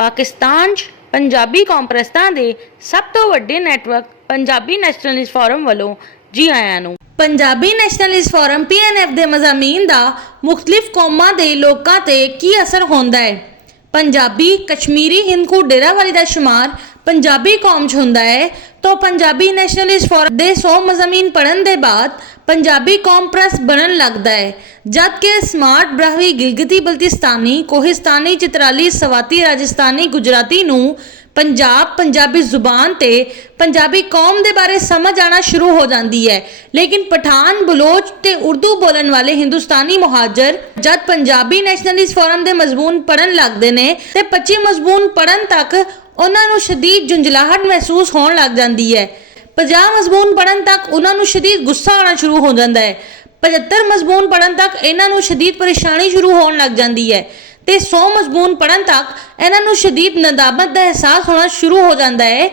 पाकिस्तान 'ਚ पंजाबी कॉम्प्रैसां दे सब तो वड्डे नैटवर्क पंजाबी नैशनलिस्ट फोरम वालों जी आयां नूं। पंजाबी नैशनलिस्ट फोरम PNF ਦੇ ਮਜ਼ਾਮੀਨ ਦਾ ਮੁxtਲਿਫ ਕੌਮਾਂ ਦੇ ਲੋਕਾਂ ਤੇ ਕੀ ਅਸਰ ਹੁੰਦਾ ਹੈ। पंजाबी कश्मीरी हिंदकू डेरावाली का शुमार पंजाबी कौम च हुंदा है तो पंजाबी नैशनलिस्ट फोरम दे 100 मज़ामीन पढ़न दे बाद पंजाबी कौम प्रेस बनन लगता है, जबकि स्मार्ट ब्राह्वी गिलगिती बल्तिस्तानी कोहिस्तानी चित्राली सवाती राजस्थानी गुजराती नूं पंजाब पंजाबी जुबान ते पंजाबी कौम दे बारे समझ आना शुरू हो जाती है। लेकिन पठान बलोच ते उर्दू बोलन वाले हिंदुस्तानी मुहाजर जब पंजाबी नैशनलिस्ट फोरम दे मजमून पढ़न लगते ने ते 25 मजमून पढ़न तक उन्होंने शदीद झुंझलाहट महसूस होने लग जाती है। 50 मजमून पढ़न तक उन्होंने शदीद गुस्सा आना शुरू हो जाता है। 75 मजमून पढ़न तक इन्हों शदीद परेशानी शुरू होने लग जाती है ते 100 मजमून पढ़न तक इन्हों शदीद नदामत का एहसास होना शुरू हो जाता है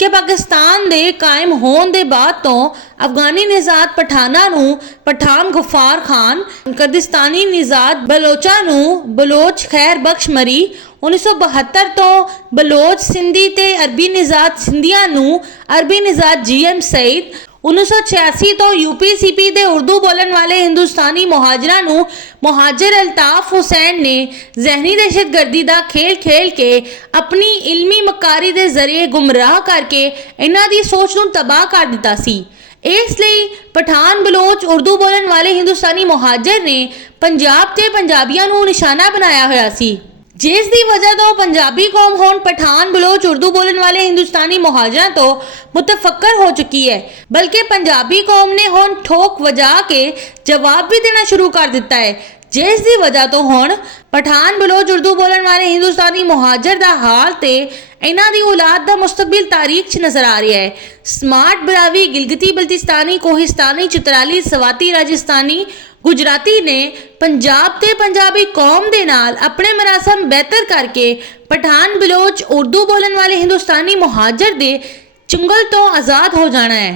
कि पाकिस्तान दे कायम होने के बाद तो अफगानी निजात पठाना नूं पठान गफ्फार खान, कर्दिस्तानी निजात बलोचा नूं बलोच खैर बख्श मरी, 1972 तो बलोच सिंधी ते अरबी निजात सिंधिया नूं अरबी निजात GM सईद, 1986 तो UPCP दे उर्दू बोलन वाले हिंदुस्तानी मुहाजरा नूं मुहाजिर अल्ताफ हुसैन ने जहनी दहशतगर्दी का खेल खेल के अपनी इल्मी मकारी के जरिए गुमराह करके इन्हां दी सोच नूं तबाह कर दिता सी। इसलिए पठान बलोच उर्दू बोलन वाले हिंदुस्तानी मुहाजिर ने पंजाब ते पंजाबियां नूं निशाना बनाया होया सी, जिस दी वजह तो पंजाबी कौम हुण पठान बलोच उर्दू बोलन वाले हिंदुस्तानी मुहाजरा तो मुतफक्कर हो चुकी है, बल्कि पंजाबी कौम ने हुण ठोक वजा के जवाब भी देना शुरू कर दिता है, जिस दी वजह तो हुण पठान बलोच उर्दू बोलन वाले हिंदुस्तानी मुहाजर दा हाल ते इन्हां दी औलाद दा मुस्तकबिल तारीख च नजर आ रहा है। स्मार्ट ब्राह्वी गिलगिती बल्तिस्तानी कोहिस्तानी चित्राली सवाती राजस्थानी गुजराती ने पंजाब ते पंजाबी कौम दे नाल अपने मरासम बेहतर करके पठान बलोच उर्दू बोलन वाले हिंदुस्तानी मुहाजिर दे चुंगल तो आज़ाद हो जाना है।